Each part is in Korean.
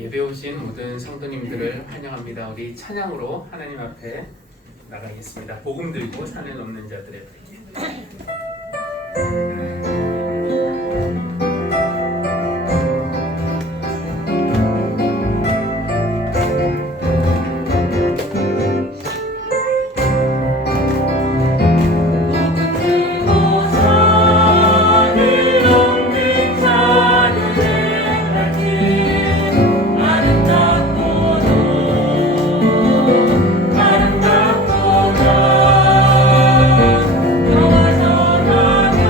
예배 오신 모든 성도님들을 환영합니다. 우리 찬양으로 하나님 앞에 나가겠습니다. 복음 들고 산에 넘는 자들의 아름답도다 영원성하며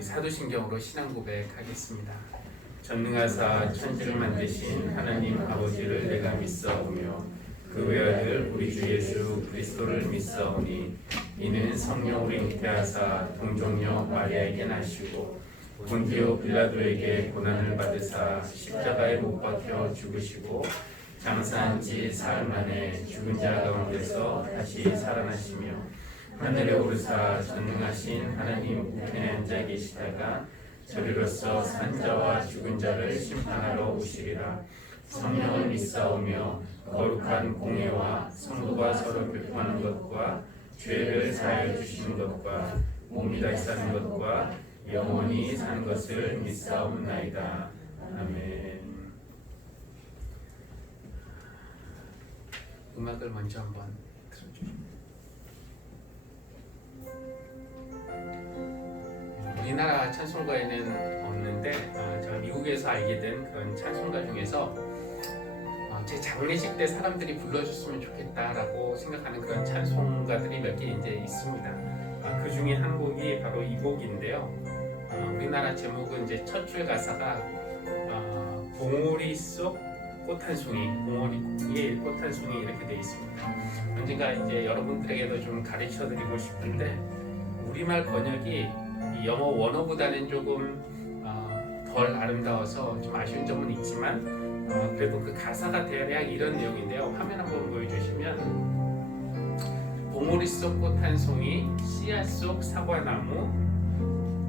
사도신경으로 신앙 고백하겠습니다. 전능하사 천지를 만드신 하나님 아버지를 내가 믿사오며 그 외아들 우리 주 예수 그리스도를 믿사오니 이는 성령으로 잉태하사 동정녀 마리아에게 나시고 본디오 빌라도에게 고난을 받으사 십자가에 못 박혀 죽으시고 장사한 지 사흘 만에 죽은 자 가운데서 다시 살아나시며 하늘에 오르사 전능하신 하나님 우편에 앉아 계시다가 저리로서 산 자와 죽은 자를 심판하러 오시리라. 성령을 믿사오며 거룩한 공예와 성도가 서로 교통하는 것과 죄를 사하여 주시는 것과 몸이 다시 사는 것과 영원히 사는 것을 믿사옵나이다. 아멘. 음악을 먼저 한번 들어주십니다. 우리나라 찬송가에는 없는데 제가 미국에서 알게 된 그런 찬송가 중에서 제 장례식 때 사람들이 불러줬으면 좋겠다라고 생각하는 그런 찬송가들이 몇 개 이제 있습니다. 그 중에 한 곡이 바로 이 곡인데요. 우리나라 제목은 이제 첫 줄 가사가 봉오리 속 꽃 한 송이, 봉오리의 꽃 한 송이 이렇게 되어 있습니다. 언젠가 이제 여러분들에게도 좀 가르쳐드리고 싶은데 우리말 번역이 영어 원어보다는 조금 덜 아름다워서 좀 아쉬운 점은 있지만 그래도 그 가사가 대략 이런 내용인데요. 화면 한번 보여주시면 봉오리 속 꽃 한 송이, 씨앗 속 사과나무,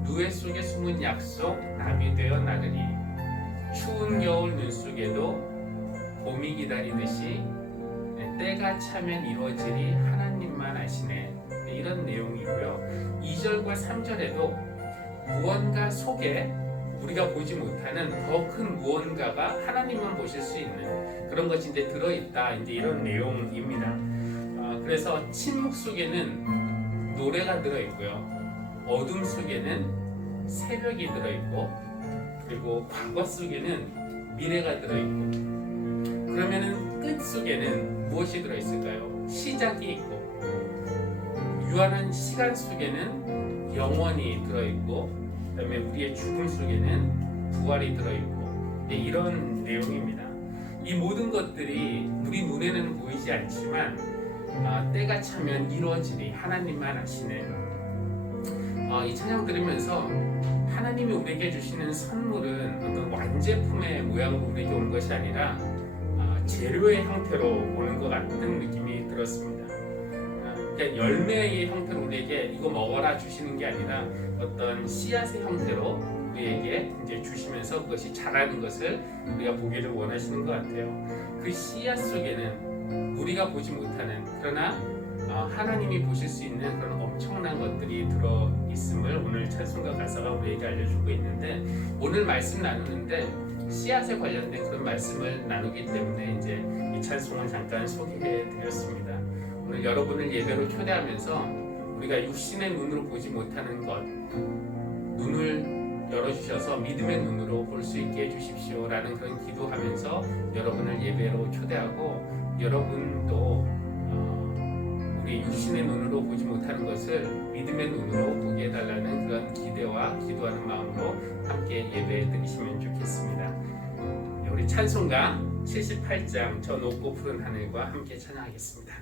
누에 속에 숨은 약속, 나비 되어 나르리. 추운 겨울 눈 속에도 봄이 기다리듯이 때가 차면 이루어지리 하나님만 아시네. 이런 내용이고요. 2절과 3절에도 무언가 속에 우리가 보지 못하는 더 큰 무언가가 하나님만 보실 수 있는 그런 것이 이제 들어있다. 이제 이런 내용입니다. 그래서 침묵 속에는 노래가 들어있고요. 어둠 속에는 새벽이 들어있고, 그리고 과거 속에는 미래가 들어있고, 그러면은 끝 속에는 무엇이 들어있을까요? 시작이 있고, 유한한 시간 속에는 영원이 들어있고, 그다음에 우리의 죽음 속에는 부활이 들어있고, 이런 내용입니다. 이 모든 것들이 우리 눈에는 보이지 않지만 때가 차면 이루어지리 하나님만 아시네. 이 찬양 들으면서 하나님이 우리에게 주시는 선물은 어떤 완제품의 모양으로 우리에게 온 것이 아니라 재료의 형태로 오는 것 같은 느낌이 들었습니다. 그러니까 열매의 형태로 우리에게 이거 먹어라 주시는 게 아니라 어떤 씨앗의 형태로 우리에게 이제 주시면서 그것이 자라는 것을 우리가 보기를 원하시는 것 같아요. 그 씨앗 속에는 우리가 보지 못하는 그러나 하나님이 보실 수 있는 그런 엄청난 것들이 들어 있음을 오늘 찬송가 가사가 우리에게 알려주고 있는데, 오늘 말씀 나누는데 씨앗에 관련된 그런 말씀을 나누기 때문에 이제 이 찬송을 잠깐 소개해 드렸습니다. 오늘 여러분을 예배로 초대하면서 우리가 육신의 눈으로 보지 못하는 것, 눈을 열어주셔서 믿음의 눈으로 볼 수 있게 해주십시오 라는 그런 기도하면서 여러분을 예배로 초대하고, 여러분도 우리 육신의 눈으로 보지 못하는 것을 믿음의 눈으로 보게 해달라는 그런 기대와 기도하는 마음으로 함께 예배 드리시면 좋겠습니다. 우리 찬송가 78장 저 높고 푸른 하늘과 함께 찬양하겠습니다.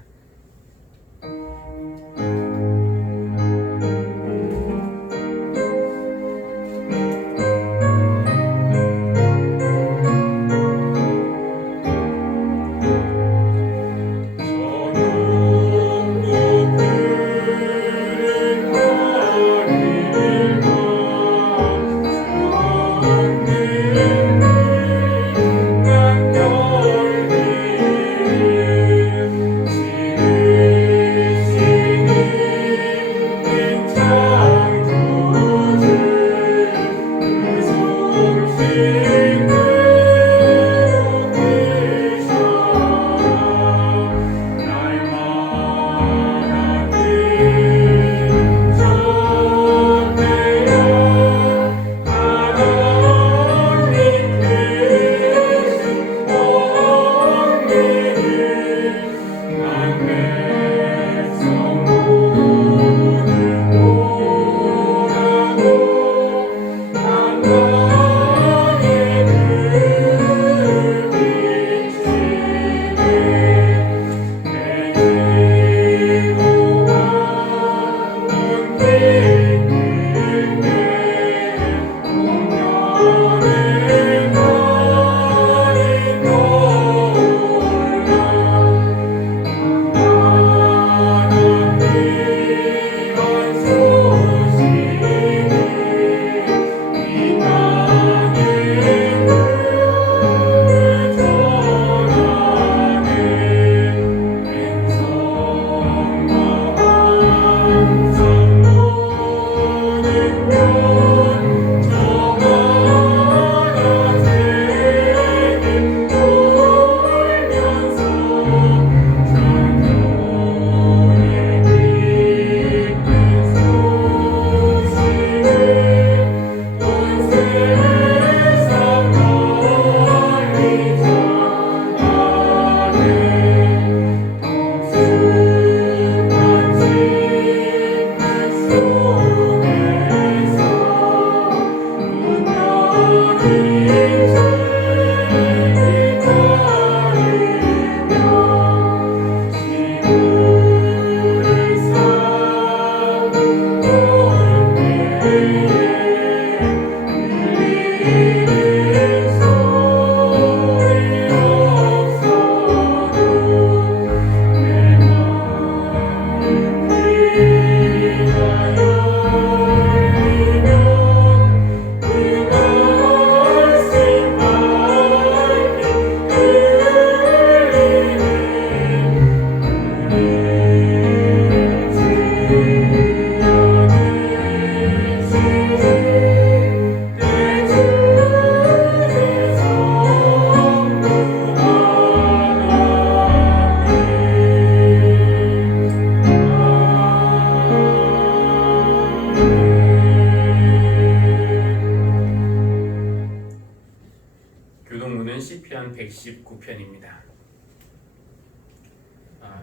교동문은 시편 119편입니다.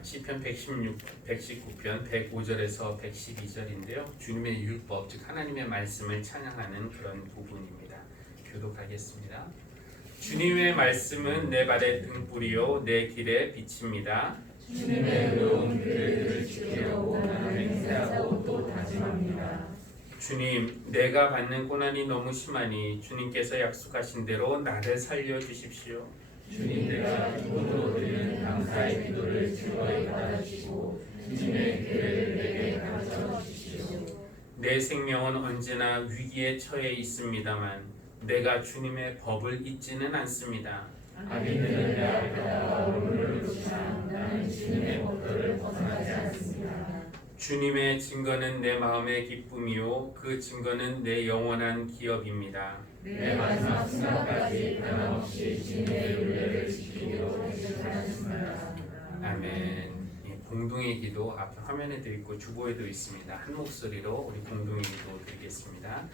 시편 119편 105절에서 112절인데요. 주님의 율법, 즉 하나님의 말씀을 찬양하는 그런 부분입니다. 교독하겠습니다. 주님의 말씀은 내 발의 등불이요 내 길의 빛입니다. 주님의 의로운 규례들을 지키려고 나는 맹세하고 또 다짐합니다. 주님, 내가 받는 고난이 너무 심하니 주님께서 약속하신 대로 나를 살려주십시오. 주님, 내가 기본으로 드리는 감사의 기도를 즐거이 받아주시고 주님의 규례를 내게 가르쳐 주십시오. 내 생명은 언제나 위기에 처해 있습니다만 내가 주님의 법을 잊지는 않습니다. 악인들은 내 앞에다가 얼굴을 놓지만 나는 주님의 법도를 벗어나지 않습니다. 주님의 증거는 내 마음의 기쁨이요 그 증거는 내 영원한 기업입니다. 내 마지막 순간까지 변함없이 주님의 윤례를 지키기로 결심하였습니다. 아멘. 공동의 기도 앞에 화면에도 있고 주보에도 있습니다. 한 목소리로 우리 공동의 기도 드리겠습니다.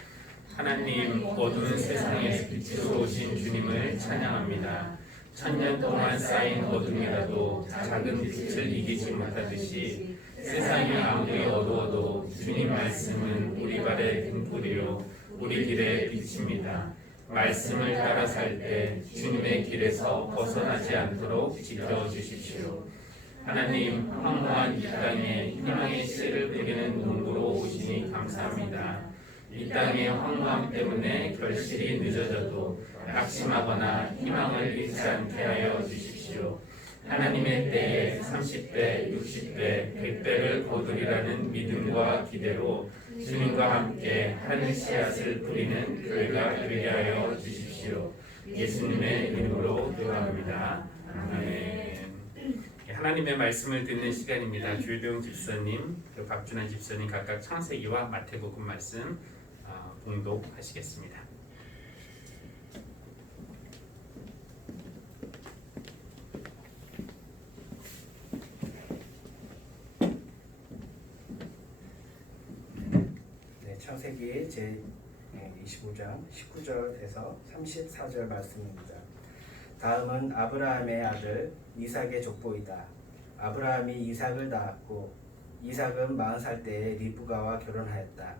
하나님, 어두운 세상에서 빛으로 오신 주님을 찬양합니다. 천년 동안 쌓인 어둠이라도 작은 빛을 이기지 못하듯이 세상이 아무리 어두워도 주님 말씀은 우리 발의 등불이요 우리 길의 빛입니다. 말씀을 따라 살 때 주님의 길에서 벗어나지 않도록 지켜주십시오. 하나님, 황무한 이 땅에 희망의 씨를 뿌리는 농부로 오시니 감사합니다. 이 땅의 황무함 때문에 결실이 늦어져도 낙심하거나 희망을 잃지 않게 하여 주십시오. 하나님의 때에 30배, 60배, 100배를 거두리라는 믿음과 기대로 주님과 함께 하늘 씨앗을 뿌리는 교회가 되게 하여 주십시오. 예수님의 이름으로 기도합니다. 아멘. 하나님의 말씀을 듣는 시간입니다. 주일병 집사님, 박준환 집사님 각각 창세기와 마태복음 말씀 봉독하시겠습니다. 네, 창세기 제 25장 19절에서 34절 말씀입니다. 다음은 아브라함의 아들 이삭의 족보이다. 아브라함이 이삭을 낳았고 이삭은 40살 때에 리브가와 결혼하였다.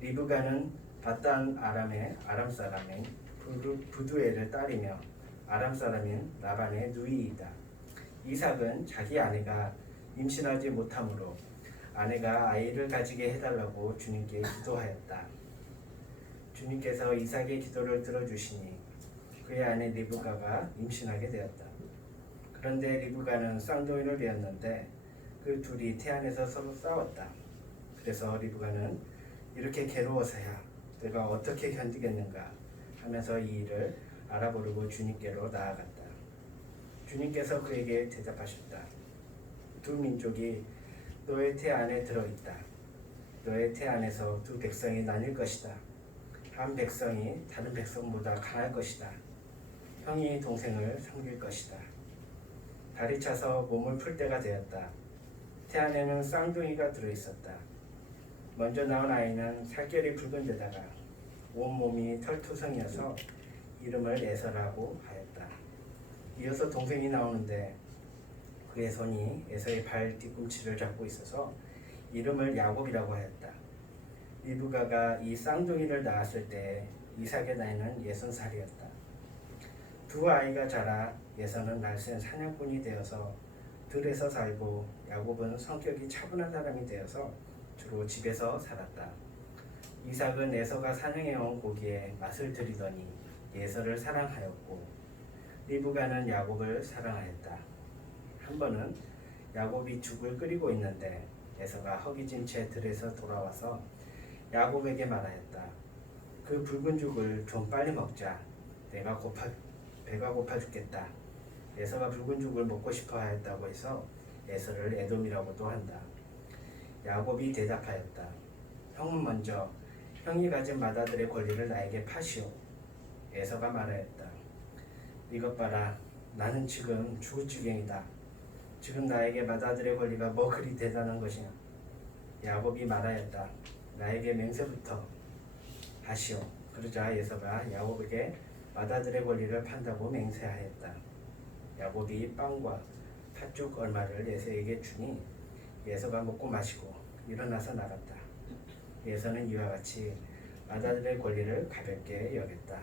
리브가는 바단 아람의 아람 사람인 부두엘을 딸이며 아람 사람인 라반의 누이이다. 이삭은 자기 아내가 임신하지 못하므로 아내가 아이를 가지게 해달라고 주님께 기도하였다. 주님께서 이삭의 기도를 들어주시니 그의 아내 리브가가 임신하게 되었다. 그런데 리브가는 쌍둥이를 낳았는데 그 둘이 태안에서 서로 싸웠다. 그래서 리브가는 이렇게 괴로워서야 내가 어떻게 견디겠는가 하면서 이 일을 알아보려고 주님께로 나아갔다. 주님께서 그에게 대답하셨다. 두 민족이 너의 태 안에 들어있다. 너의 태 안에서 두 백성이 나뉠 것이다. 한 백성이 다른 백성보다 강할 것이다. 형이 동생을 섬길 것이다. 달이 차서 몸을 풀 때가 되었다. 태 안에는 쌍둥이가 들어있었다. 먼저 나온 아이는 살결이 붉은 데다가 온몸이 털투성이어서 이름을 에서라고 하였다. 이어서 동생이 나오는데 그의 손이 에서의 발 뒤꿈치를 잡고 있어서 이름을 야곱이라고 하였다. 리브가가 이 쌍둥이를 낳았을 때 이삭의 나이는 60살이었다. 두 아이가 자라 에서는 날쌘 사냥꾼이 되어서 들에서 살고 야곱은 성격이 차분한 사람이 되어서 주로 집에서 살았다. 이삭은 에서가 사냥해온 고기에 맛을 들이더니 에서를 사랑하였고 리브가는 야곱을 사랑하였다. 한 번은 야곱이 죽을 끓이고 있는데 에서가 허기진 채 들에서 돌아와서 야곱에게 말하였다. 그 붉은 죽을 좀 빨리 먹자. 배가 고파 죽겠다. 에서가 붉은 죽을 먹고 싶어 하였다고 해서 에서를 에돔이라고도 한다. 야곱이 대답하였다. 형은 먼저 형이 가진 맏아들의 권리를 나에게 파시오. 에서가 말하였다. 이것 봐라. 나는 지금 죽을 지경이다. 지금 나에게 맏아들의 권리가 뭐 그리 대단한 것이냐. 야곱이 말하였다. 나에게 맹세부터 하시오. 그러자 에서가 야곱에게 맏아들의 권리를 판다고 맹세하였다. 야곱이 빵과 팥죽 얼마를 에서에게 주니 에서가 먹고 마시고 일어나서 나갔다. 에서는 이와 같이 맏아들의 권리를 가볍게 여겼다.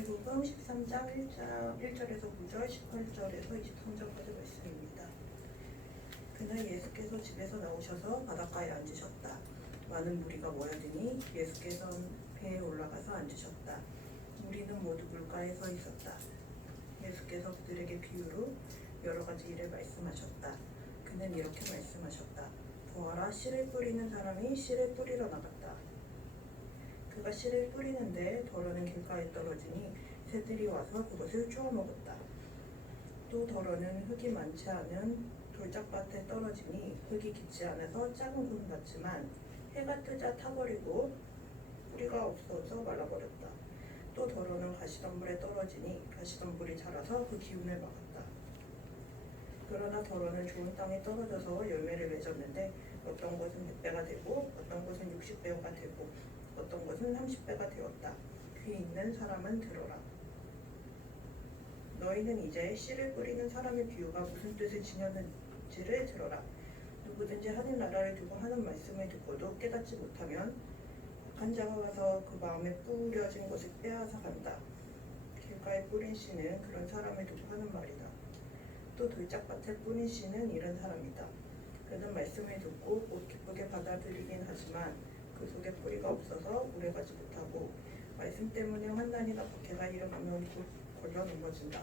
마태복음 13장 1절에서 9절, 18절에서 23절까지 말씀입니다. 그날 예수께서 집에서 나오셔서 바닷가에 앉으셨다. 많은 무리가 모여드니 예수께서 배에 올라가서 앉으셨다. 무리는 모두 물가에 서 있었다. 예수께서 그들에게 비유로 여러 가지 일을 말씀하셨다. 그는 이렇게 말씀하셨다. 보아라, 씨를 뿌리는 사람이 씨를 뿌리러 나갔다. 그가 씨를 뿌리는데 더러는 길가에 떨어지니 새들이 와서 그것을 쪼아 먹었다. 또 더러는 흙이 많지 않은 돌짝밭에 떨어지니 흙이 깊지 않아서 작은 굴은 같지만 해가 뜨자 타버리고 뿌리가 없어져 말라버렸다. 또 더러는 가시덤불에 떨어지니 가시덤불이 자라서 그 기운을 막았다. 그러나 더러는 좋은 땅에 떨어져서 열매를 맺었는데 어떤 것은 100배가 되고 어떤 것은 60배가 되고 어떤 것은 30배가 되었다. 귀 있는 사람은 들어라. 너희는 이제 씨를 뿌리는 사람의 비유가 무슨 뜻을 지녔는지를 들어라. 누구든지 하늘나라를 두고 하는 말씀을 듣고도 깨닫지 못하면 악한 자가 와서 그 마음에 뿌려진 것을 빼앗아 간다. 길가에 뿌린 씨는 그런 사람을 두고 하는 말이다. 또 돌짝밭에 뿌린 씨는 이런 사람이다. 그는 말씀을 듣고 곧 기쁘게 받아들이긴 하지만 그 속에 뿌리가 없어서 오래가지 못하고 말씀 때문에 환난이나 박해가 일어나면 곧 걸려 넘어진다.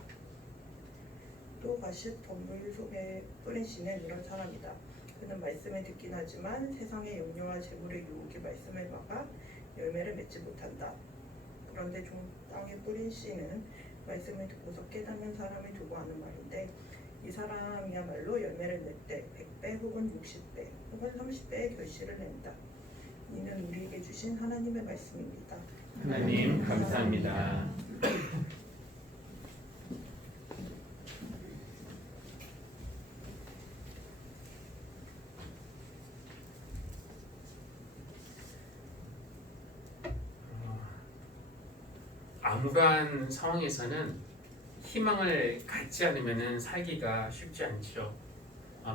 또 가시덤불 속에 뿌린 씨는 이런 사람이다. 그는 말씀을 듣긴 하지만 세상의 영료와 재물의 유혹이 말씀을 막아 열매를 맺지 못한다. 그런데 종 땅에 뿌린 씨는 말씀을 듣고서 깨닫는 사람을 두고 하는 말인데 이 사람이야말로 열매를 맺되 100배 혹은 60배 혹은 30배의 결실을 낸다. 이는 우리에게 주신 하나님의 말씀입니다. 하나님 감사합니다. 암울한 상황에서는 희망을 갖지 않으면 살기가 쉽지 않죠.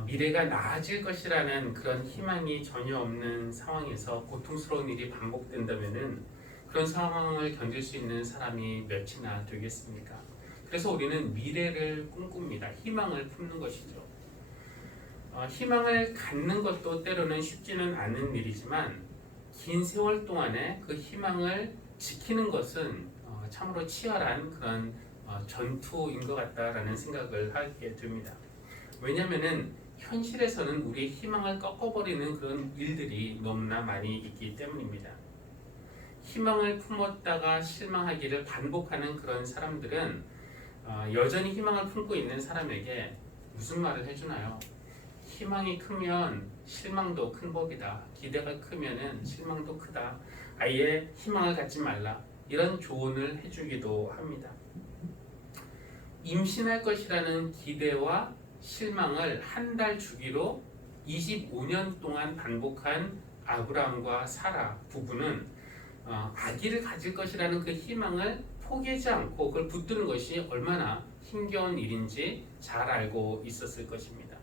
미래가 나아질 것이라는 그런 희망이 전혀 없는 상황에서 고통스러운 일이 반복된다면 그런 상황을 견딜 수 있는 사람이 몇이나 되겠습니까? 그래서 우리는 미래를 꿈꿉니다. 희망을 품는 것이죠. 희망을 갖는 것도 때로는 쉽지는 않은 일이지만 긴 세월 동안에 그 희망을 지키는 것은 참으로 치열한 그런 전투인 것 같다라는 생각을 하게 됩니다. 왜냐하면은 현실에서는 우리의 희망을 꺾어버리는 그런 일들이 너무나 많이 있기 때문입니다. 희망을 품었다가 실망하기를 반복하는 그런 사람들은 여전히 희망을 품고 있는 사람에게 무슨 말을 해주나요? 희망이 크면 실망도 큰 법이다. 기대가 크면은 실망도 크다. 아예 희망을 갖지 말라. 이런 조언을 해주기도 합니다. 임신할 것이라는 기대와 실망을 한 달 주기로 25년 동안 반복한 아브라함과 사라 부부는 아기를 가질 것이라는 그 희망을 포기하지 않고 그걸 붙드는 것이 얼마나 힘겨운 일인지 잘 알고 있었을 것입니다.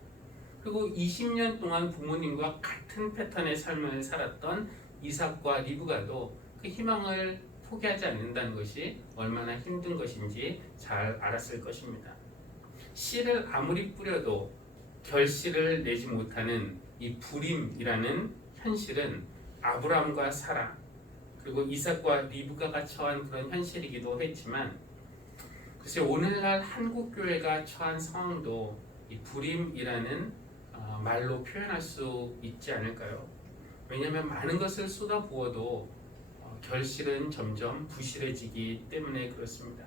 그리고 20년 동안 부모님과 같은 패턴의 삶을 살았던 이삭과 리브가도 그 희망을 포기하지 않는다는 것이 얼마나 힘든 것인지 잘 알았을 것입니다. 씨를 아무리 뿌려도 결실을 내지 못하는 이 불임이라는 현실은 아브라함과 사라 그리고 이삭과 리브가가 처한 그런 현실이기도 했지만 글쎄 오늘날 한국교회가 처한 상황도 이 불임이라는 말로 표현할 수 있지 않을까요? 왜냐하면 많은 것을 쏟아부어도 결실은 점점 부실해지기 때문에 그렇습니다.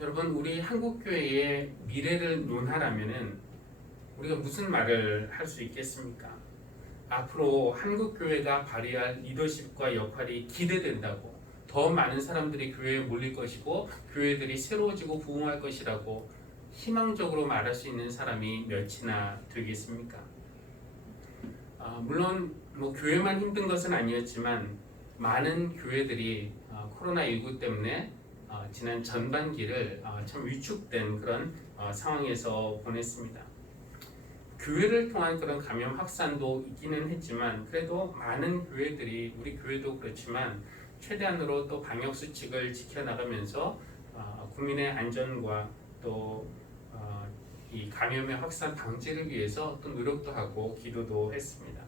여러분, 우리 한국교회의 미래를 논하라면은 우리가 무슨 말을 할 수 있겠습니까? 앞으로 한국교회가 발휘할 리더십과 역할이 기대된다고, 더 많은 사람들이 교회에 몰릴 것이고 교회들이 새로워지고 부흥할 것이라고 희망적으로 말할 수 있는 사람이 몇이나 되겠습니까? 물론 교회만 힘든 것은 아니었지만 많은 교회들이 코로나19 때문에 지난 전반기를 참 위축된 그런 상황에서 보냈습니다. 교회를 통한 그런 감염 확산도 있기는 했지만 그래도 많은 교회들이 우리 교회도 그렇지만 최대한으로 또 방역 수칙을 지켜나가면서 국민의 안전과 또 이 감염의 확산 방지를 위해서 또 노력도 하고 기도도 했습니다.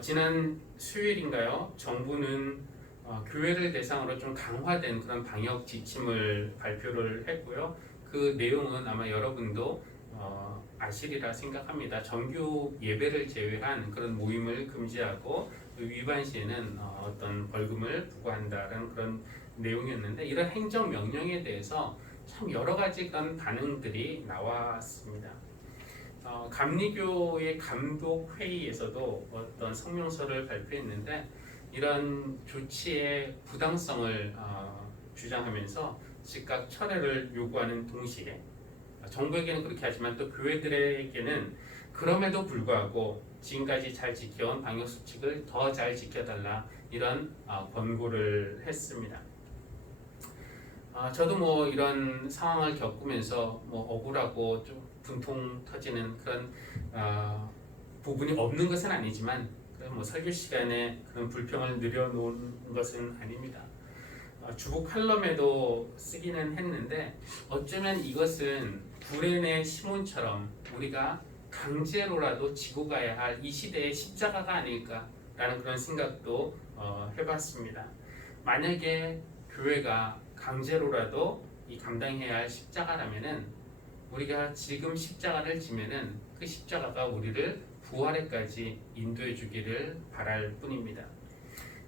지난 수요일인가요? 정부는 교회를 대상으로 좀 강화된 그런 방역 지침을 발표를 했고요. 그 내용은 아마 여러분도 아시리라 생각합니다. 정규 예배를 제외한 그런 모임을 금지하고 위반 시에는 어떤 벌금을 부과한다는 그런 내용이었는데, 이런 행정 명령에 대해서 참 여러 가지 그런 반응들이 나왔습니다. 감리교의 감독 회의에서도 어떤 성명서를 발표했는데, 이런 조치의 부당성을 주장하면서 즉각 철회를 요구하는 동시에, 정부에게는 그렇게 하지만 또 교회들에게는 그럼에도 불구하고 지금까지 잘 지켜온 방역 수칙을 더 잘 지켜달라, 이런 권고를 했습니다. 저도 뭐 이런 상황을 겪으면서 뭐 억울하고 좀 분통 터지는 그런 부분이 없는 것은 아니지만, 뭐 설교 시간에 그런 불평을 늘여놓은 것은 아닙니다. 주보 칼럼에도 쓰기는 했는데, 어쩌면 이것은 구레네 시몬처럼 우리가 강제로라도 지고 가야 할 이 시대의 십자가가 아닐까라는 그런 생각도 해봤습니다. 만약에 교회가 강제로라도 이 감당해야 할 십자가라면은, 우리가 지금 십자가를 지면은 그 십자가가 우리를 부활에까지 인도해 주기를 바랄 뿐입니다.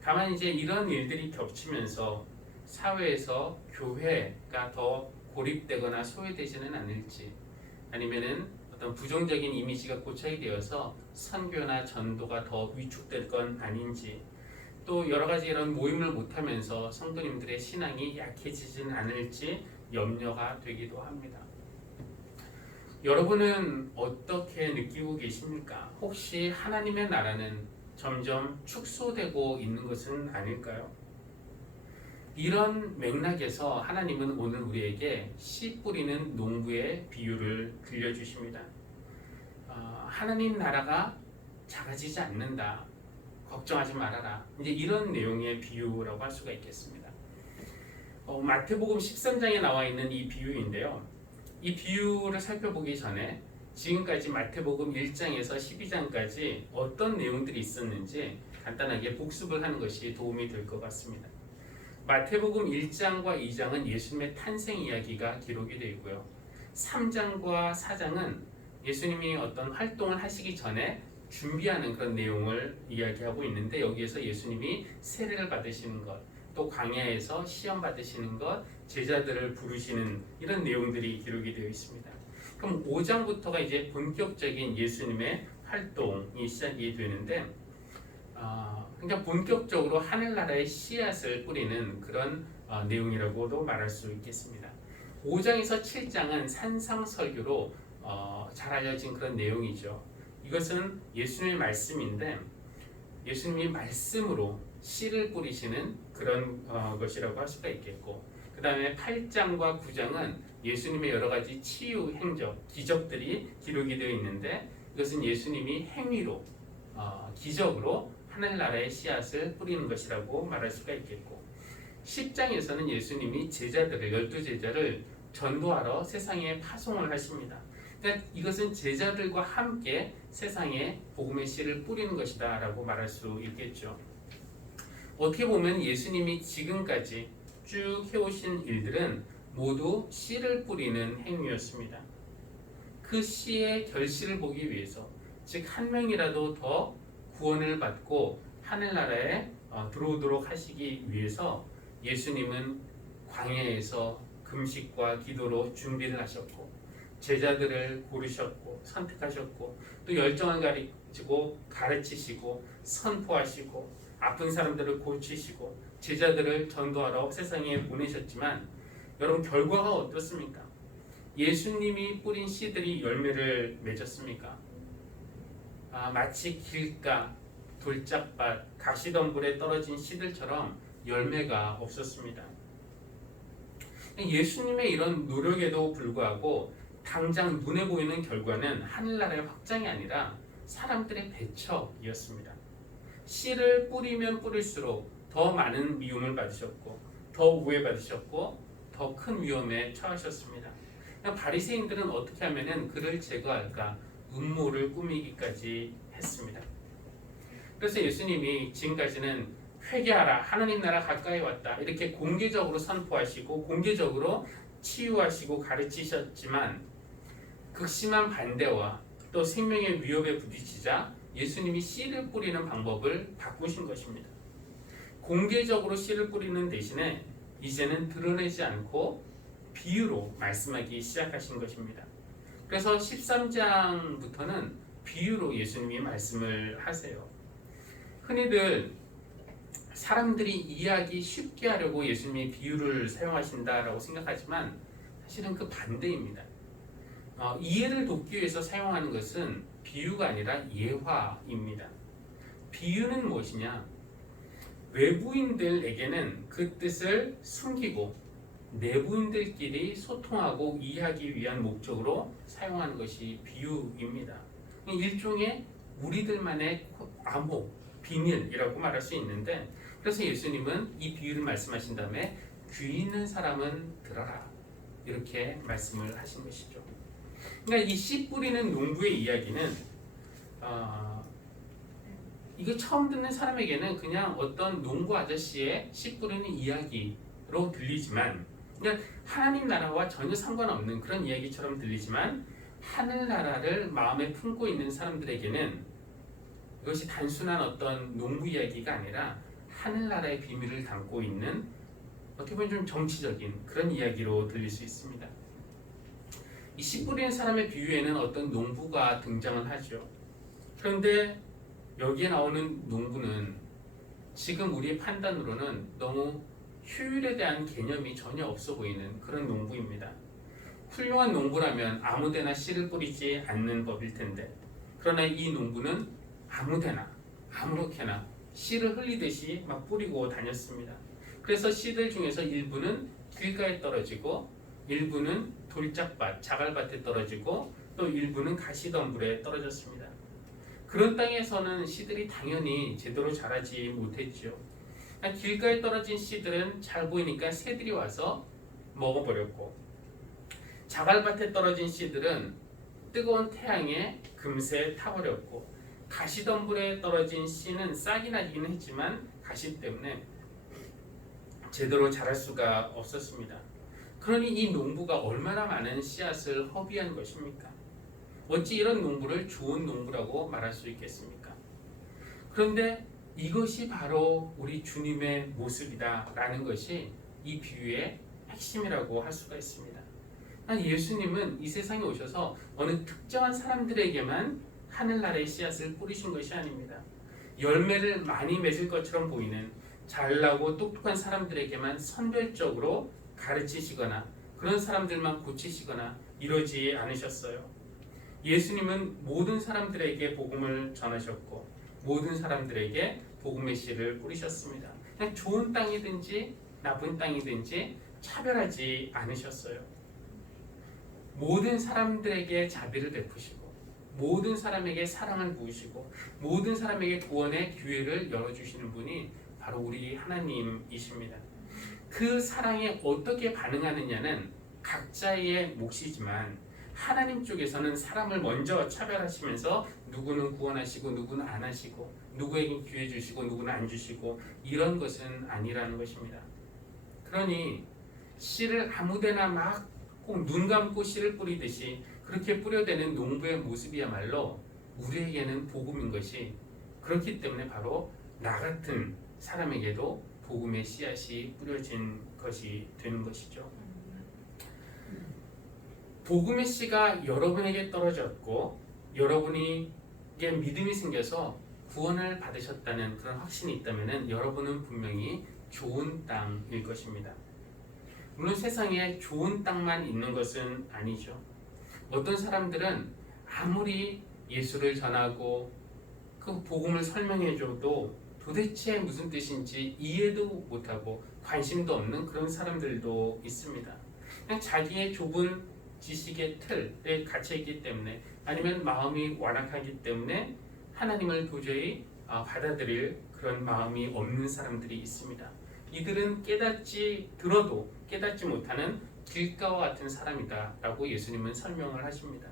다만 이제 이런 일들이 겹치면서 사회에서 교회가 더 고립되거나 소외되지는 않을지, 아니면은 어떤 부정적인 이미지가 고착이 되어서 선교나 전도가 더 위축될 건 아닌지, 또 여러 가지 이런 모임을 못하면서 성도님들의 신앙이 약해지진 않을지 염려가 되기도 합니다. 여러분은 어떻게 느끼고 계십니까? 혹시 하나님의 나라는 점점 축소되고 있는 것은 아닐까요? 이런 맥락에서 하나님은 오늘 우리에게 씨 뿌리는 농부의 비유를 들려주십니다. 하나님 나라가 작아지지 않는다, 걱정하지 말아라, 이제 이런 내용의 비유라고 할 수가 있겠습니다. 마태복음 13장에 나와 있는 이 비유인데요, 이 비유를 살펴보기 전에 지금까지 마태복음 1장에서 12장까지 어떤 내용들이 있었는지 간단하게 복습을 하는 것이 도움이 될 것 같습니다. 마태복음 1장과 2장은 예수님의 탄생 이야기가 기록이 되어 있고요. 3장과 4장은 예수님이 어떤 활동을 하시기 전에 준비하는 그런 내용을 이야기하고 있는데, 여기에서 예수님이 세례를 받으시는 것, 또 광야에서 시험 받으시는 것, 제자들을 부르시는 이런 내용들이 기록이 되어 있습니다. 그럼 5장부터가 이제 본격적인 예수님의 활동이 시작이 되는데, 그러니까 본격적으로 하늘나라의 씨앗을 뿌리는 그런 내용이라고도 말할 수 있겠습니다. 5장에서 7장은 산상설교로 잘 알려진 그런 내용이죠. 이것은 예수님의 말씀인데, 예수님이 말씀으로 씨를 뿌리시는 그런 것이라고 할 수가 있겠고, 그 다음에 8장과 9장은 예수님의 여러 가지 치유 행적, 기적들이 기록이 되어 있는데, 이것은 예수님이 행위로, 기적으로 하늘나라의 씨앗을 뿌리는 것이라고 말할 수가 있겠고, 10장에서는 예수님이 제자들을, 12제자를 전도하러 세상에 파송을 하십니다. 그러니까 이것은 제자들과 함께 세상에 복음의 씨를 뿌리는 것이다 라고 말할 수 있겠죠. 어떻게 보면 예수님이 지금까지 쭉 해오신 일들은 모두 씨를 뿌리는 행위였습니다. 그 씨의 결실을 보기 위해서, 즉 한 명이라도 더 구원을 받고 하늘나라에 들어오도록 하시기 위해서 예수님은 광야에서 금식과 기도로 준비를 하셨고, 제자들을 고르셨고 선택하셨고, 또 열정을 가지고 가르치시고 선포하시고, 아픈 사람들을 고치시고 제자들을 전도하러 세상에 보내셨지만, 여러분 결과가 어떻습니까? 예수님이 뿌린 씨들이 열매를 맺었습니까? 마치 길가, 돌짝밭, 가시덤불에 떨어진 씨들처럼 열매가 없었습니다. 예수님의 이런 노력에도 불구하고 당장 눈에 보이는 결과는 하늘나라의 확장이 아니라 사람들의 배척이었습니다. 씨를 뿌리면 뿌릴수록 더 많은 미움을 받으셨고 더 우회받으셨고 더 큰 위험에 처하셨습니다. 바리새인들은 어떻게 하면은 그를 제거할까 음모를 꾸미기까지 했습니다. 그래서 예수님이 지금까지는 회개하라, 하나님 나라 가까이 왔다 이렇게 공개적으로 선포하시고 공개적으로 치유하시고 가르치셨지만 극심한 반대와 또 생명의 위협에 부딪히자 예수님이 씨를 뿌리는 방법을 바꾸신 것입니다. 공개적으로 씨를 뿌리는 대신에 이제는 드러내지 않고 비유로 말씀하기 시작하신 것입니다. 그래서 13장부터는 비유로 예수님이 말씀을 하세요. 흔히들 사람들이 이해하기 쉽게 하려고 예수님이 비유를 사용하신다라고 생각하지만 사실은 그 반대입니다. 이해를 돕기 위해서 사용하는 것은 비유가 아니라 예화입니다. 비유는 무엇이냐? 외부인들에게는 그 뜻을 숨기고 내부인들끼리 소통하고 이해하기 위한 목적으로 사용하는 것이 비유입니다. 일종의 우리들만의 암호, 비밀이라고 말할 수 있는데 그래서 예수님은 이 비유를 말씀하신 다음에 귀 있는 사람은 들어라 이렇게 말씀을 하신 것이죠. 그러니까 이 씨 뿌리는 농부의 이야기는 이거 처음 듣는 사람에게는 그냥 어떤 농부 아저씨의 씨 뿌리는 이야기로 들리지만 그냥 하나님 나라와 전혀 상관없는 그런 이야기처럼 들리지만 하늘나라를 마음에 품고 있는 사람들에게는 이것이 단순한 어떤 농부 이야기가 아니라 하늘나라의 비밀을 담고 있는 어떻게 보면 좀 정치적인 그런 이야기로 들릴 수 있습니다. 이 씨 뿌리는 사람의 비유에는 어떤 농부가 등장을 하죠. 그런데 여기에 나오는 농부는 지금 우리의 판단으로는 너무 효율에 대한 개념이 전혀 없어 보이는 그런 농부입니다. 훌륭한 농부라면 아무데나 씨를 뿌리지 않는 법일 텐데 그러나 이 농부는 아무데나 아무렇게나 씨를 흘리듯이 막 뿌리고 다녔습니다. 그래서 씨들 중에서 일부는 길가에 떨어지고 일부는 돌짝밭, 자갈밭에 떨어지고 또 일부는 가시덤불에 떨어졌습니다. 그런 땅에서는 씨들이 당연히 제대로 자라지 못했죠. 길가에 떨어진 씨들은 잘 보이니까 새들이 와서 먹어버렸고 자갈밭에 떨어진 씨들은 뜨거운 태양에 금세 타버렸고 가시덤불에 떨어진 씨는 싹이 나기는 했지만 가시 때문에 제대로 자랄 수가 없었습니다. 그러니 이 농부가 얼마나 많은 씨앗을 허비한 것입니까? 어찌 이런 농부를 좋은 농부라고 말할 수 있겠습니까? 그런데 이것이 바로 우리 주님의 모습이다라는 것이 이 비유의 핵심이라고 할 수가 있습니다. 예수님은 이 세상에 오셔서 어느 특정한 사람들에게만 하늘나라의 씨앗을 뿌리신 것이 아닙니다. 열매를 많이 맺을 것처럼 보이는 잘나고 똑똑한 사람들에게만 선별적으로 가르치시거나 그런 사람들만 고치시거나 이러지 않으셨어요. 예수님은 모든 사람들에게 복음을 전하셨고 모든 사람들에게 복음의 씨를 뿌리셨습니다. 그냥 좋은 땅이든지 나쁜 땅이든지 차별하지 않으셨어요. 모든 사람들에게 자비를 베푸시고 모든 사람에게 사랑을 부으시고 모든 사람에게 구원의 기회를 열어주시는 분이 바로 우리 하나님이십니다. 그 사랑에 어떻게 반응하느냐는 각자의 몫이지만 하나님 쪽에서는 사람을 먼저 차별하시면서 누구는 구원하시고 누구는 안 하시고 누구에게 기회 주시고 누구는 안 주시고 이런 것은 아니라는 것입니다. 그러니 씨를 아무데나 막 꼭 눈 감고 씨를 뿌리듯이 그렇게 뿌려대는 농부의 모습이야말로 우리에게는 복음인 것이 그렇기 때문에 바로 나 같은 사람에게도 복음의 씨앗이 뿌려진 것이 되는 것이죠. 복음의 씨가 여러분에게 떨어졌고 여러분에게 믿음이 생겨서 구원을 받으셨다는 그런 확신이 있다면 여러분은 분명히 좋은 땅일 것입니다. 물론 세상에 좋은 땅만 있는 것은 아니죠. 어떤 사람들은 아무리 예수를 전하고 그 복음을 설명해줘도 도대체 무슨 뜻인지 이해도 못하고 관심도 없는 그런 사람들도 있습니다. 그냥 자기의 좁은 지식의 틀에 갇혀있기 때문에 아니면 마음이 완악하기 때문에 하나님을 도저히 받아들일 그런 마음이 없는 사람들이 있습니다. 이들은 들어도 깨닫지 못하는 길가와 같은 사람이다 라고 예수님은 설명을 하십니다.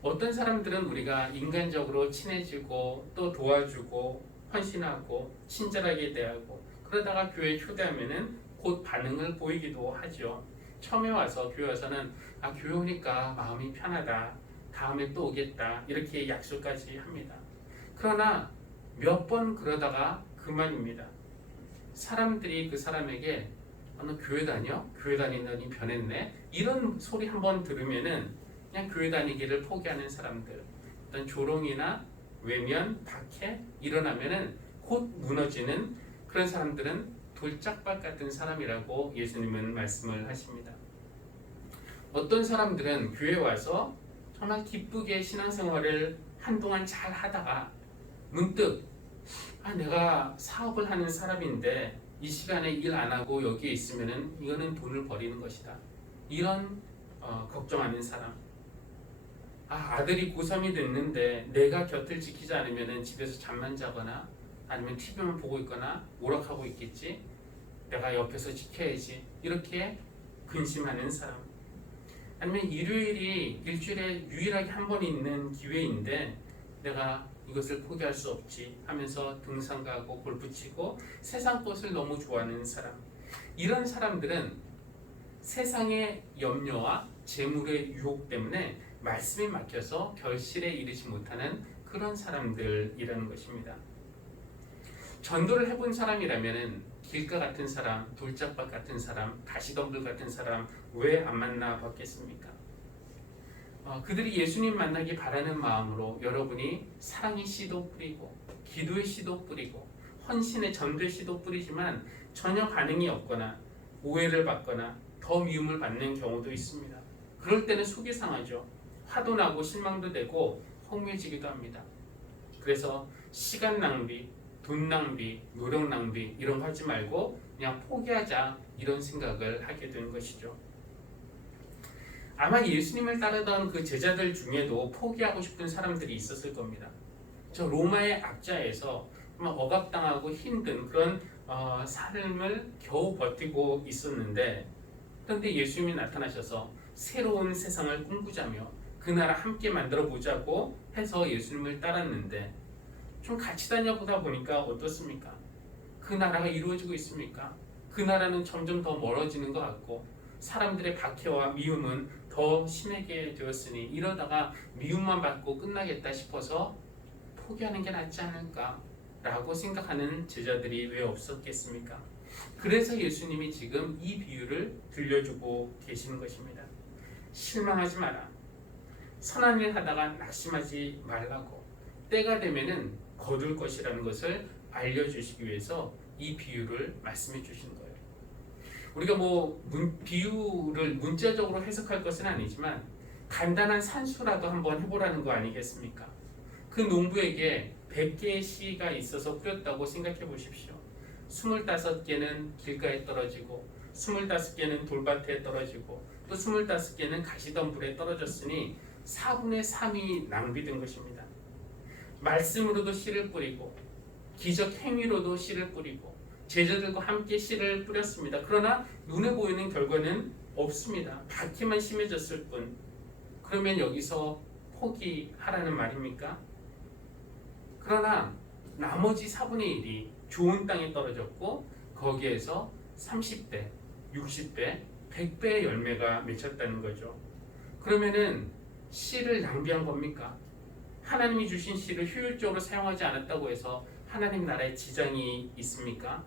어떤 사람들은 우리가 인간적으로 친해지고 또 도와주고 헌신하고 친절하게 대하고 그러다가 교회에 초대하면은 곧 반응을 보이기도 하죠. 처음에 와서 교회 와서는 교회 오니까 마음이 편하다, 다음에 또 오겠다 이렇게 약속까지 합니다. 그러나 몇 번 그러다가 그만입니다. 사람들이 그 사람에게 너 교회 다녀? 교회 다니더니 변했네? 이런 소리 한번 들으면은 그냥 교회 다니기를 포기하는 사람들, 어떤 조롱이나 외면, 박해 일어나면은 곧 무너지는 그런 사람들은 돌짝밭 같은 사람이라고 예수님은 말씀을 하십니다. 어떤 사람들은 교회에 와서 정말 기쁘게 신앙생활을 한동안 잘 하다가 문득 내가 사업을 하는 사람인데 이 시간에 일 안 하고 여기에 있으면은 이거는 돈을 버리는 것이다. 이런 걱정하는 사람. 아들이 고3이 됐는데 내가 곁을 지키지 않으면은 집에서 잠만 자거나 아니면 TV만 보고 있거나 오락하고 있겠지. 내가 옆에서 지켜야지. 이렇게 근심하는 사람. 아니면 일요일이 일주일에 유일하게 한 번 있는 기회인데 내가 이것을 포기할 수 없지 하면서 등산 가고 골프 치고 세상 것을 너무 좋아하는 사람. 이런 사람들은 세상의 염려와 재물의 유혹 때문에 말씀에 막혀서 결실에 이르지 못하는 그런 사람들이라는 것입니다. 전도를 해본 사람이라면 길가 같은 사람, 돌짝밭 같은 사람, 가시덤불 같은 사람 왜 안 만나 봤겠습니까? 그들이 예수님 만나기 바라는 마음으로 여러분이 사랑의 씨도 뿌리고 기도의 씨도 뿌리고 헌신의 전도의 씨도 뿌리지만 전혀 반응이 없거나 오해를 받거나 더 미움을 받는 경우도 있습니다. 그럴 때는 속이 상하죠. 화도 나고 실망도 되고 허무해지기도 합니다. 그래서 시간 낭비, 돈 낭비, 노력 낭비 이런 거 하지 말고 그냥 포기하자 이런 생각을 하게 된 것이죠. 아마 예수님을 따르던 그 제자들 중에도 포기하고 싶은 사람들이 있었을 겁니다. 저 로마의 악자에서 억압당하고 힘든 그런 삶을 겨우 버티고 있었는데 그런데 예수님이 나타나셔서 새로운 세상을 꿈꾸자며 그 나라 함께 만들어 보자고 해서 예수님을 따랐는데 좀 같이 다녀보다 보니까 어떻습니까? 그 나라가 이루어지고 있습니까? 그 나라는 점점 더 멀어지는 것 같고 사람들의 박해와 미움은 더 심하게 되었으니 이러다가 미움만 받고 끝나겠다 싶어서 포기하는 게 낫지 않을까 라고 생각하는 제자들이 왜 없었겠습니까? 그래서 예수님이 지금 이 비유를 들려주고 계시는 것입니다. 실망하지 마라. 선한 일 하다가 낙심하지 말라고. 때가 되면은 거둘 것이라는 것을 알려주시기 위해서 이 비유를 말씀해 주시는 거예요. 우리가 비유를 문자적으로 해석할 것은 아니지만 간단한 산수라도 한번 해보라는 거 아니겠습니까? 그 농부에게 100개의 씨가 있어서 뿌렸다고 생각해 보십시오. 25개는 길가에 떨어지고 25개는 돌밭에 떨어지고 또 25개는 가시덤불에 떨어졌으니 4분의 3이 낭비된 것입니다. 말씀으로도 씨를 뿌리고 기적 행위로도 씨를 뿌리고 제자들과 함께 씨를 뿌렸습니다. 그러나 눈에 보이는 결과는 없습니다. 박해만 심해졌을 뿐. 그러면 여기서 포기하라는 말입니까? 그러나 나머지 4분의 1이 좋은 땅에 떨어졌고 거기에서 30배, 60배, 100배의 열매가 맺혔다는 거죠. 그러면은 씨를 낭비한 겁니까? 하나님이 주신 씨를 효율적으로 사용하지 않았다고 해서 하나님 나라에 지장이 있습니까?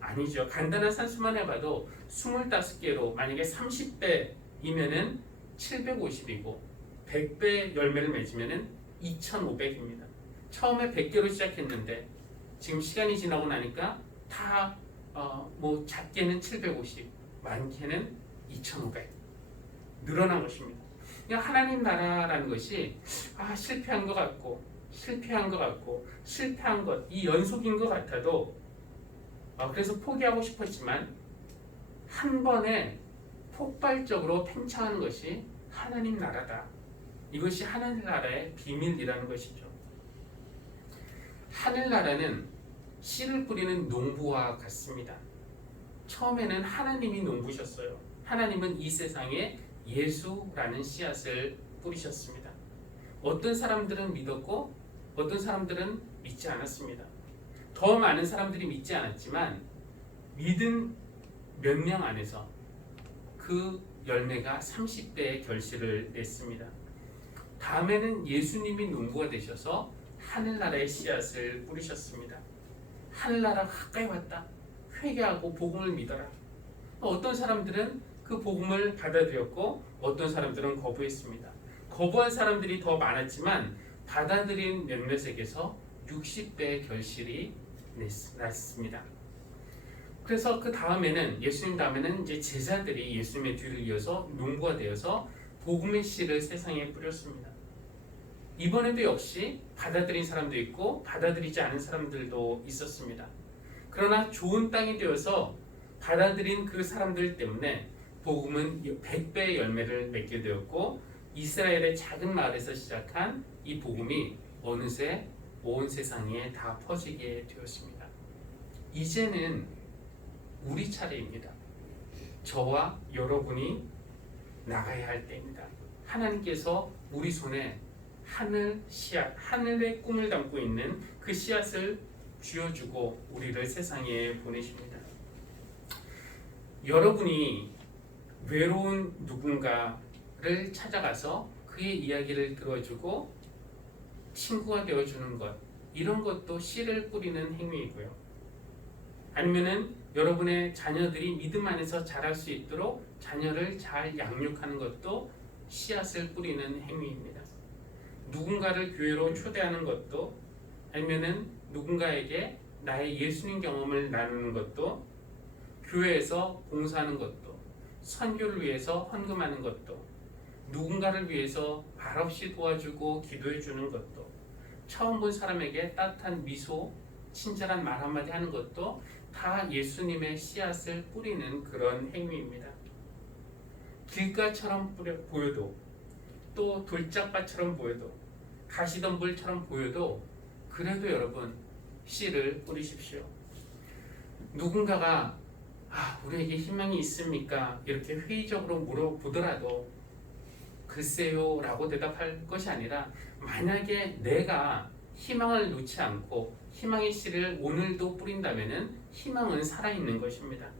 아니죠. 간단한 산수만 해봐도 25개로 만약에 30배이면은 750이고 100배 열매를 맺으면은 2500입니다. 처음에 100개로 시작했는데 지금 시간이 지나고 나니까 다 작게는 750, 많게는 2500 늘어난 것입니다. 그러니까 하나님 나라라는 것이 실패한 것 같고 실패한 것 이 연속인 것 같아도 그래서 포기하고 싶었지만 한 번에 폭발적으로 팽창하는 것이 하나님 나라다. 이것이 하나님 나라의 비밀이라는 것이죠. 하늘나라는 씨를 뿌리는 농부와 같습니다. 처음에는 하나님이 농부셨어요. 하나님은 이 세상에 예수라는 씨앗을 뿌리셨습니다. 어떤 사람들은 믿었고 어떤 사람들은 믿지 않았습니다. 더 많은 사람들이 믿지 않았지만 믿은 몇 명 안에서 그 열매가 30배의 결실을 냈습니다. 다음에는 예수님이 농부가 되셔서 하늘나라의 씨앗을 뿌리셨습니다. 하늘나라 가까이 왔다. 회개하고 복음을 믿어라. 어떤 사람들은 그 복음을 받아들였고 어떤 사람들은 거부했습니다. 거부한 사람들이 더 많았지만 받아들인 몇몇에게서 60배의 결실이 났습니다. 그래서 그 다음에는 예수님 다음에는 이제 제자들이 예수님의 뒤를 이어서 농부가 되어서 복음의 씨를 세상에 뿌렸습니다. 이번에도 역시 받아들인 사람도 있고 받아들이지 않은 사람들도 있었습니다. 그러나 좋은 땅이 되어서 받아들인 그 사람들 때문에 복음은 100배의 열매를 맺게 되었고 이스라엘의 작은 마을에서 시작한 이 복음이 어느새 온 세상에 다 퍼지게 되었습니다. 이제는 우리 차례입니다. 저와 여러분이 나가야 할 때입니다. 하나님께서 우리 손에 하늘 씨앗, 하늘의 꿈을 담고 있는 그 씨앗을 쥐어주고 우리를 세상에 보내십니다. 여러분이 외로운 누군가를 찾아가서 그의 이야기를 들어주고 친구가 되어주는 것, 이런 것도 씨를 뿌리는 행위이고요. 아니면은 여러분의 자녀들이 믿음 안에서 자랄 수 있도록 자녀를 잘 양육하는 것도 씨앗을 뿌리는 행위입니다. 누군가를 교회로 초대하는 것도, 아니면은 누군가에게 나의 예수님 경험을 나누는 것도, 교회에서 봉사하는 것도, 선교를 위해서 헌금하는 것도, 누군가를 위해서 말없이 도와주고 기도해 주는 것도, 처음 본 사람에게 따뜻한 미소, 친절한 말 한마디 하는 것도 다 예수님의 씨앗을 뿌리는 그런 행위입니다. 길가처럼 보여도, 또 돌짝밭처럼 보여도, 가시덤불처럼 보여도 그래도 여러분 씨를 뿌리십시오. 누군가가 우리에게 희망이 있습니까? 이렇게 회의적으로 물어보더라도 글쎄요 라고 대답할 것이 아니라, 만약에 내가 희망을 놓지 않고 희망의 씨를 오늘도 뿌린다면 희망은 살아있는 것입니다.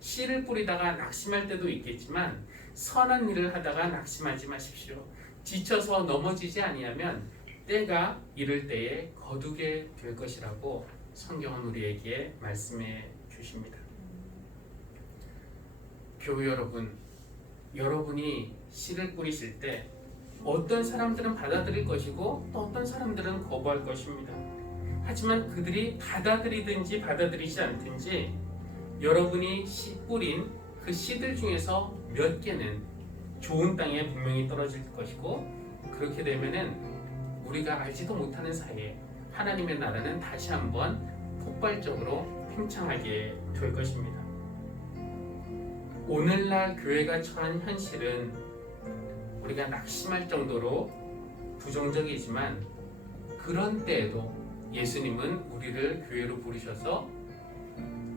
씨를 뿌리다가 낙심할 때도 있겠지만 선한 일을 하다가 낙심하지 마십시오. 지쳐서 넘어지지 아니하면 때가 이를 때에 거두게 될 것이라고 성경은 우리에게 말씀해 주십니다. 교회 여러분, 여러분이 씨를 뿌리실 때 어떤 사람들은 받아들일 것이고 또 어떤 사람들은 거부할 것입니다. 하지만 그들이 받아들이든지 받아들이지 않든지 여러분이 씨 뿌린 그 씨들 중에서 몇 개는 좋은 땅에 분명히 떨어질 것이고, 그렇게 되면은 우리가 알지도 못하는 사이에 하나님의 나라는 다시 한번 폭발적으로 팽창하게 될 것입니다. 오늘날 교회가 처한 현실은 우리가 낙심할 정도로 부정적이지만, 그런 때에도 예수님은 우리를 교회로 부르셔서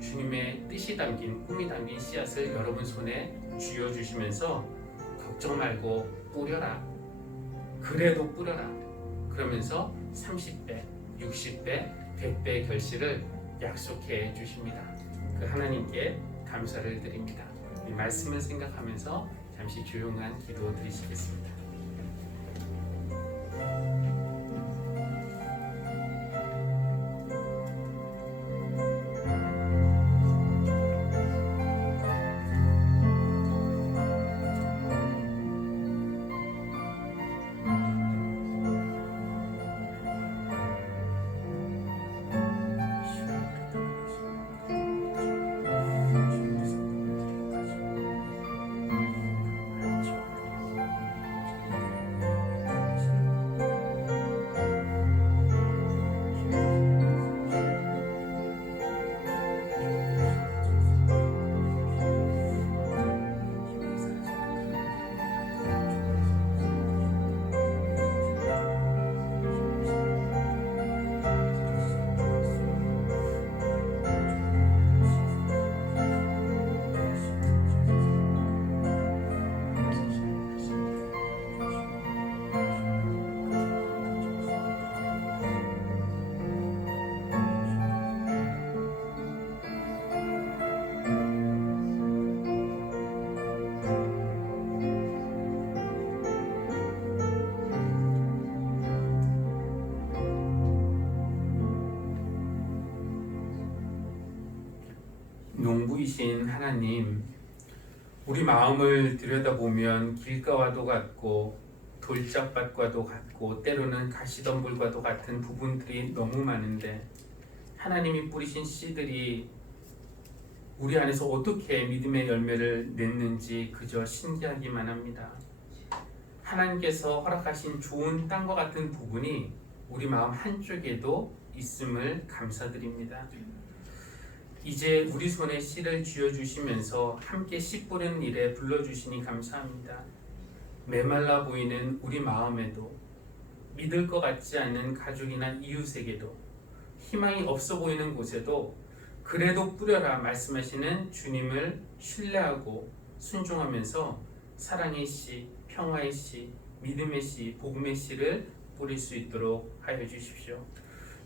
주님의 뜻이 담긴, 꿈이 담긴 씨앗을 여러분 손에 쥐어주시면서 걱정 말고 뿌려라, 그래도 뿌려라 그러면서 30배, 60배, 100배의 결실을 약속해 주십니다. 그 하나님께 감사를 드립니다. 이 말씀을 생각하면서 잠시 조용한 기도 드리시겠습니다. 하나님, 우리 마음을 들여다보면 길가와도 같고 돌짝밭과도 같고 때로는 가시덤불과도 같은 부분들이 너무 많은데 하나님이 뿌리신 씨들이 우리 안에서 어떻게 믿음의 열매를 냈는지 그저 신기하기만 합니다. 하나님께서 허락하신 좋은 땅과 같은 부분이 우리 마음 한쪽에도 있음을 감사드립니다. 이제 우리 손에 씨를 쥐어주시면서 함께 씨 뿌리는 일에 불러주시니 감사합니다. 메말라 보이는 우리 마음에도 믿을 것 같지 않은 가족이나 이웃에게도 희망이 없어 보이는 곳에도 그래도 뿌려라 말씀하시는 주님을 신뢰하고 순종하면서 사랑의 씨, 평화의 씨, 믿음의 씨, 복음의 씨를 뿌릴 수 있도록 하여 주십시오.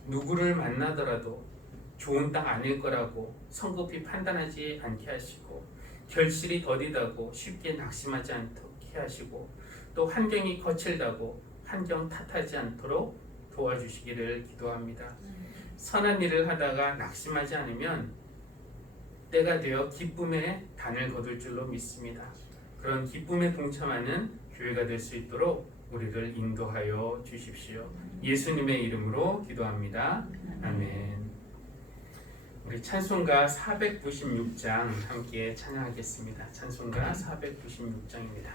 누구를 만나더라도 좋은 땅 아닐 거라고 성급히 판단하지 않게 하시고 결실이 더디다고 쉽게 낙심하지 않게 하시고 또 환경이 거칠다고 환경 탓하지 않도록 도와주시기를 기도합니다. 선한 일을 하다가 낙심하지 않으면 때가 되어 기쁨의 단을 거둘 줄로 믿습니다. 그런 기쁨에 동참하는 교회가 될 수 있도록 우리를 인도하여 주십시오. 예수님의 이름으로 기도합니다. 아멘. 우리 찬송가 496장 함께 찬양하겠습니다. 찬송가 496장입니다.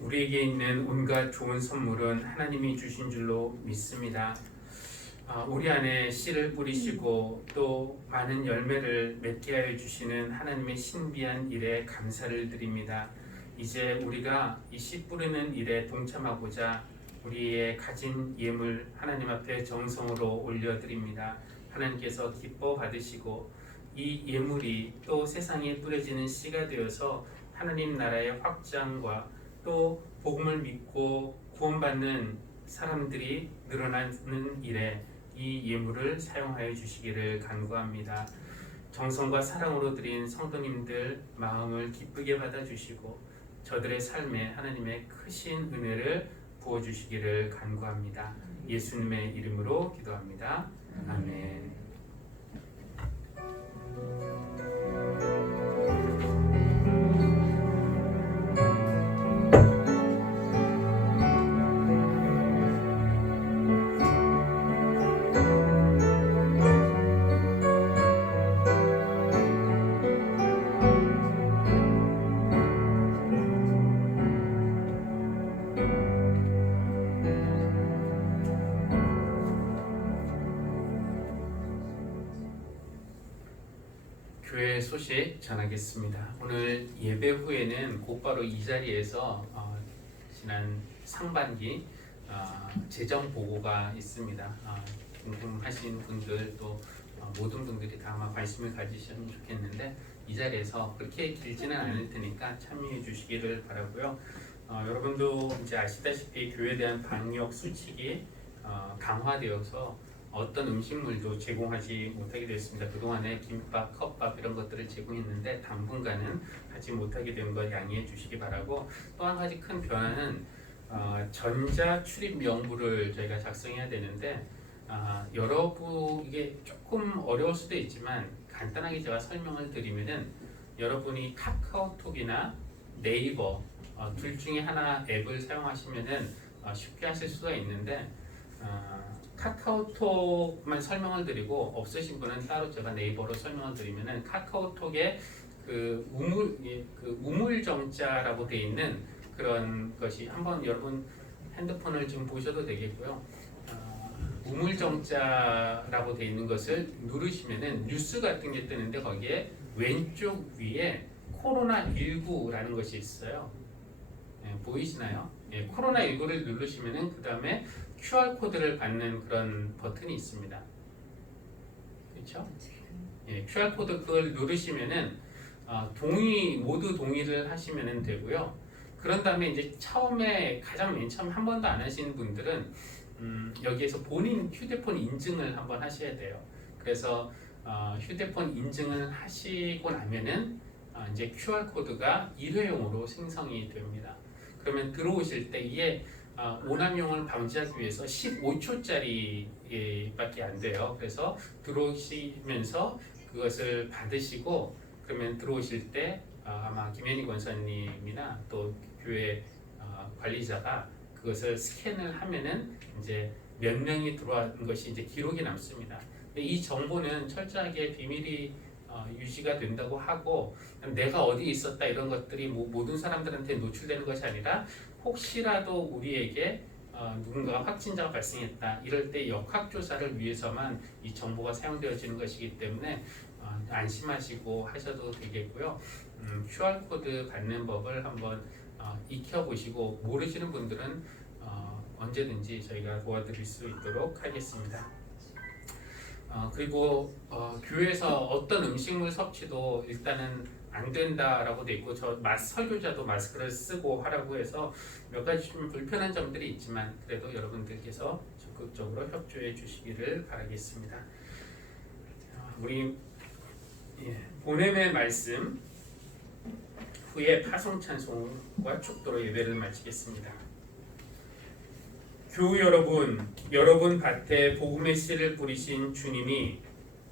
우리에게 있는 온갖 좋은 선물은 하나님이 주신 줄로 믿습니다. 우리 안에 씨를 뿌리시고 또 많은 열매를 맺게 하여 주시는 하나님의 신비한 일에 감사를 드립니다. 이제 우리가 이 씨 뿌리는 일에 동참하고자 우리의 가진 예물 하나님 앞에 정성으로 올려드립니다. 하나님께서 기뻐 받으시고 이 예물이 또 세상에 뿌려지는 씨가 되어서 하나님 나라의 확장과 또 복음을 믿고 구원받는 사람들이 늘어나는 일에 이 예물을 사용하여 주시기를 간구합니다. 정성과 사랑으로 드린 성도님들 마음을 기쁘게 받아주시고 저들의 삶에 하나님의 크신 은혜를 부어주시기를 간구합니다. 예수님의 이름으로 기도합니다. 아멘. 전하겠습니다. 오늘 예배 후에는 곧바로 이 자리에서 지난 상반기 재정 보고가 있습니다. 궁금하신 분들 또 모든 분들이 다 아마 관심을 가지시면 좋겠는데 이 자리에서 그렇게 길지는 않을 테니까 참여해 주시기를 바라고요. 여러분도 이제 아시다시피 교회에 대한 방역 수칙이 강화되어서 어떤 음식물도 제공하지 못하게 됐습니다. 그동안에 김밥, 컵밥 이런 것들을 제공했는데 당분간은 하지 못하게 된 것 양해해 주시기 바라고, 또 한 가지 큰 변화는 전자 출입 명부를 저희가 작성해야 되는데 여러분 이게 조금 어려울 수도 있지만 간단하게 제가 설명을 드리면은 여러분이 카카오톡이나 네이버 둘 중에 하나 앱을 사용하시면은 쉽게 하실 수가 있는데 카카오톡만 설명을 드리고 없으신 분은 따로 제가 네이버로 설명을 드리면은 카카오톡에 그 우물정자라고 되어 있는 그런 것이 한번 여러분 핸드폰을 좀 보셔도 되겠고요. 우물정자라고 되어 있는 것을 누르시면은 뉴스 같은 게 뜨는데 거기에 왼쪽 위에 코로나19라는 것이 있어요. 보이시나요? 코로나19를 누르시면은 그 다음에 QR코드를 받는 그런 버튼이 있습니다. 그렇죠? QR코드 그걸 누르시면은 모두 동의를 하시면 되고요. 그런 다음에 이제 처음에 가장 맨 처음 한 번도 안 하신 분들은 여기에서 본인 휴대폰 인증을 한번 하셔야 돼요. 그래서 휴대폰 인증을 하시고 나면은 이제 QR코드가 일회용으로 생성이 됩니다. 그러면 들어오실 때 이게 오남용을 방지하기 위해서 15초짜리 밖에 안 돼요. 그래서 들어오시면서 그것을 받으시고 그러면 들어오실 때 아마 김현희 권사님이나 또 교회 관리자가 그것을 스캔을 하면은 이제 몇 명이 들어온 것이 이제 기록이 남습니다. 근데 이 정보는 철저하게 비밀이 유지가 된다고 하고 내가 어디 있었다 이런 것들이 모든 사람들한테 노출되는 것이 아니라 혹시라도 우리에게 누군가가 확진자가 발생했다 이럴 때 역학조사를 위해서만 이 정보가 사용되어지는 것이기 때문에 안심하시고 하셔도 되겠고요. QR코드 받는 법을 한번 익혀보시고 모르시는 분들은 언제든지 저희가 도와드릴 수 있도록 하겠습니다. 그리고 교회에서 어떤 음식물 섭취도 일단은 안 된다라고 돼 있고 설교자도 마스크를 쓰고 하라고 해서 몇 가지 좀 불편한 점들이 있지만 그래도 여러분들께서 적극적으로 협조해 주시기를 바라겠습니다. 우리 본회의 말씀 후에 파송 찬송과 축도로 예배를 마치겠습니다. 교우 여러분 밭에 복음의 씨를 뿌리신 주님이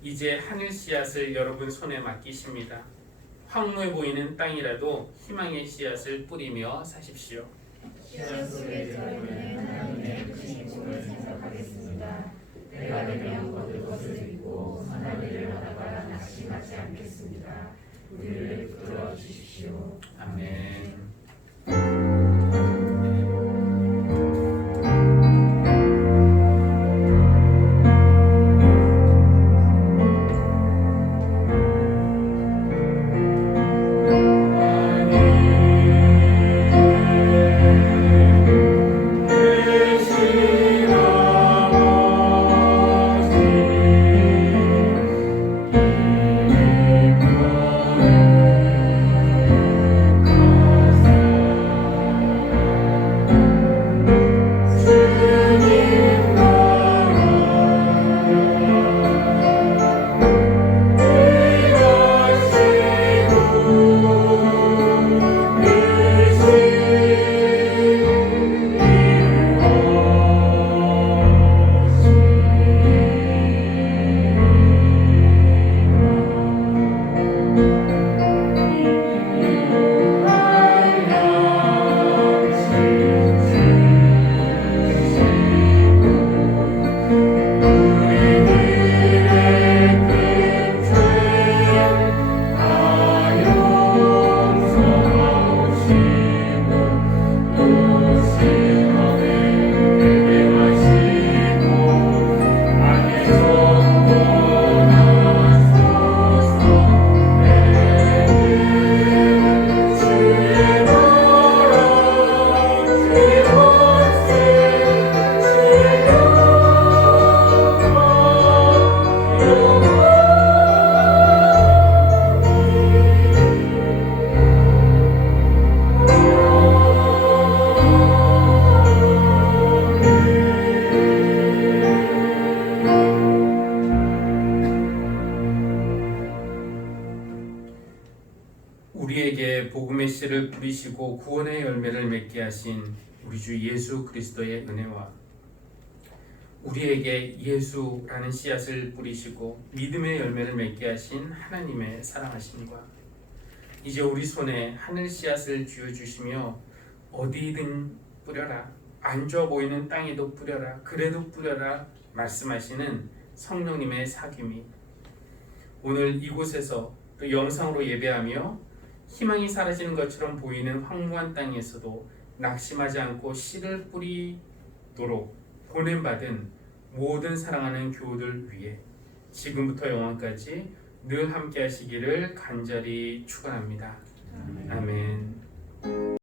이제 하늘 씨앗을 여러분 손에 맡기십니다. 황무해 보이는 땅이라도 희망의 씨앗을 뿌리며 사십시오. 씨앗 속에 들어있는 하나님의 크신 꿈을 생각하겠습니다. 내가 되면 거둘 것을 믿고 선한 일을 하다가 낙심하지 않겠습니다. 우리를 붙들어 주십시오. 아멘. 그 우리에게 복음의 씨를 뿌리시고 구원의 열매를 맺게 하신 우리 주 예수 그리스도의 은혜와 우리에게 예수라는 씨앗을 뿌리시고 믿음의 열매를 맺게 하신 하나님의 사랑하심과 이제 우리 손에 하늘 씨앗을 쥐어주시며 어디든 뿌려라, 안 좋아 보이는 땅에도 뿌려라, 그래도 뿌려라 말씀하시는 성령님의 사귐이 오늘 이곳에서 또 영상으로 예배하며 희망이 사라지는 것처럼 보이는 황무한 땅에서도 낙심하지 않고 씨를 뿌리도록 보냄받은 모든 사랑하는 교우들 위해 지금부터 영원까지 늘 함께 하시기를 간절히 축원합니다. 아멘.